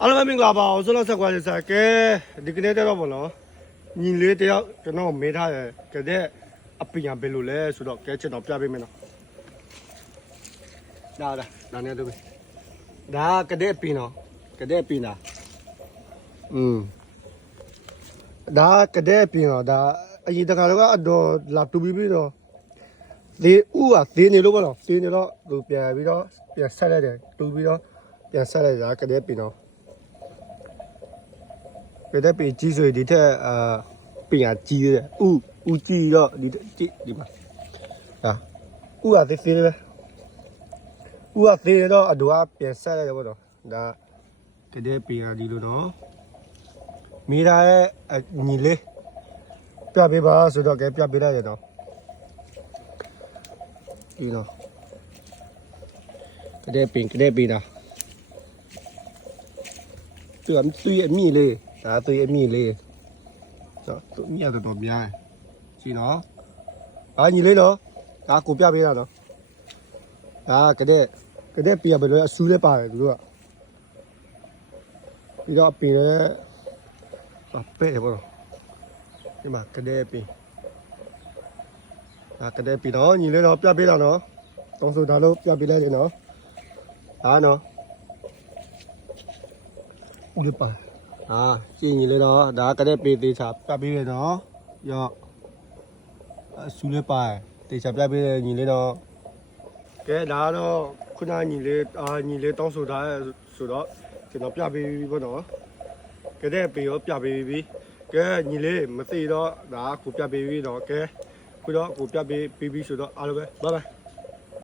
အားလုံးပဲမင်္ဂလာပါအောင်ဆိုတော့ဆက်ကွာလေးစားကဲဒီကနေ့တော့ပေါ့နော်ညီလေးတယောက်ကျွန်တော်မေးထားတယ်ကတဲ့အပညာပဲလို့လဲဆိုတော့ကဲကျွန်တော်ပြပေးမယ်နော်ဒါနဲ့တို့ဒါကတဲ့အပင်နော်ကတဲ့အပင်လားဒါကတဲ့အပင်နော်ဒါအရင်တခါတော့အတော်လာတူပြီးတော့ဒီဥကသေးနေလို့ပေါ့နော်သေးနေတော့သူပြန်ပြီးတော့ပြန်ဆက်လိုက်တယ်တူပြီးတော့ပြန်ဆက်လိုက်တာကတဲ့အပင်နော်ကတဲ့ပေကြီးဆိုဒီထက်ပင်ရကြီးတယ်ဥကြီးတော့ဒီမှာဟာဥကသေးသေးပဲဥကသေးတော့အတူကပြန်ဆက်လိုက်တယ်ပေါ့နော်ဒါကတဲ့ပင်ရဒီလိုတော့မိသားရဲ့ညီလေးပြပေးပါဆိုတော့ကဲပြပေးလိုက်ရတော့ဒီနော်ကတဲ့ပင်တာသူရဲ့အမိလေးဒါသူရဲ့အမိလေးဆိုသူအမိရတော့များရှိနော်ညီလေးနော်ဒါကိုပြပေးတာနော်ဒါကတဲ့ပြရဘယ်လိုအဆူးလဲပါတယ်သူတို့ကပြီးတော့ပင်လဲပဲ့တယ်ပေါ့နော်ဒီမှာကတဲ့ပင်ဒါကတဲ့ပင်တော့ညီလေးတော့ပြပေးတာနော်တောင်းဆိုတာလို့ပြပေးလိုက်တယ်နော်ဒါနော်ဦးလေးပါကြည့်ညီလေးတော့ဒါကတဲ့ပေသေးချာပြပေးရတော့ရောအဆူလေးပါတေချာပြပေးရညီလေးတော့ကဲဒါတော့ခုနညီလေးတောင်းဆိုတာဆိုတော့ကျွန်တော်ပြပေးပြီပေါ့နော်ကတဲ့ပေရောပြပေးပြီကဲညီလေးမသိတော့ဒါကိုပြပေးပြီတော့ကဲခုတော့ကိုပြပေးပြီဆိုတော့အားလုံးပဲဘိုင်ဘိုင်